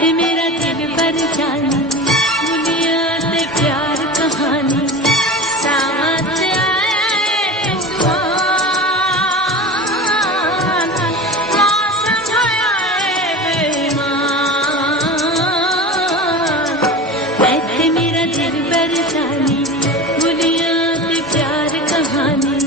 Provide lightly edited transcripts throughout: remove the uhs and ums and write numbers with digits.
ऐसे मेरा दिल पर जानी दुनिया से प्यार कहानी साथ आया है तूफान मौसम आया है बेईमान ऐसे मेरा दिल पर जानी दुनिया से प्यार कहानी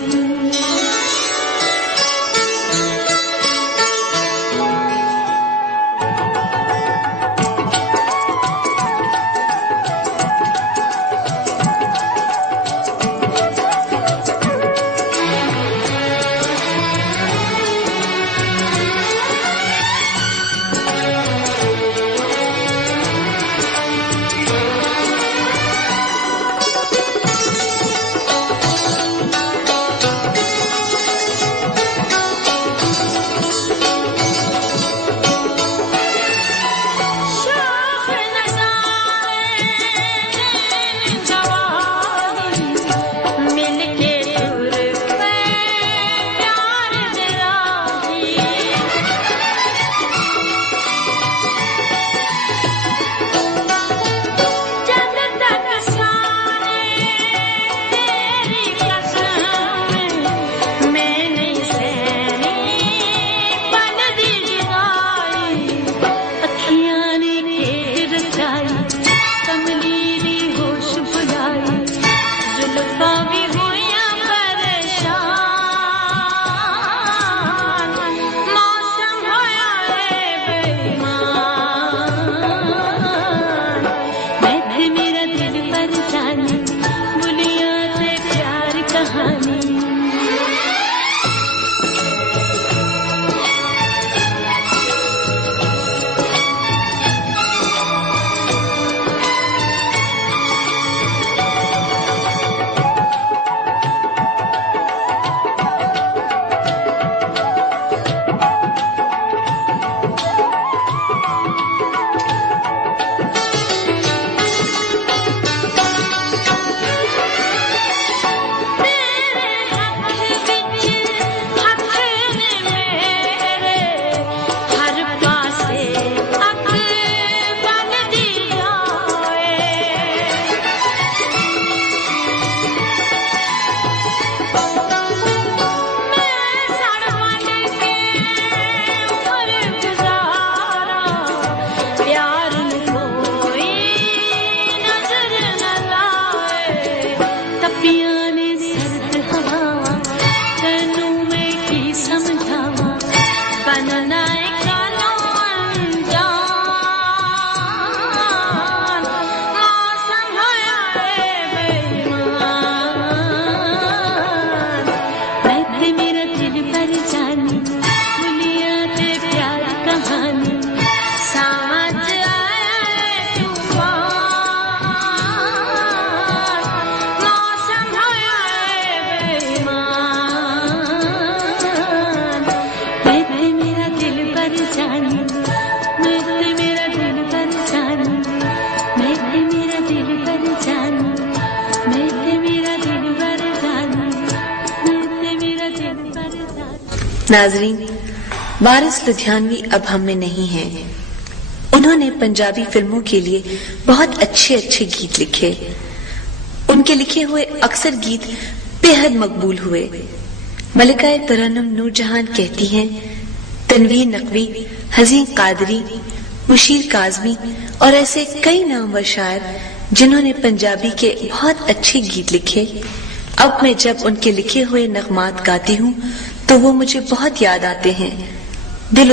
नाजरीन, वारिस लुधियानवी अब हम में नहीं है। उन्होंने पंजाबी फिल्मों के लिए बहुत अच्छे अच्छे गीत लिखे। उनके लिखे हुए अक्सर गीत बेहद मकबूल हुए। मलिका तरन्नुम नूरजहान कहती हैं, तनवीर नकवी, हसीन कादरी, मुशीर काजमी और ऐसे कई नामवर शायर जिन्होंने पंजाबी के बहुत अच्छे गीत लिखे, अब मैं जब उनके लिखे हुए नगमात गाती हूँ तो वो मुझे बहुत याद आते हैं। दिल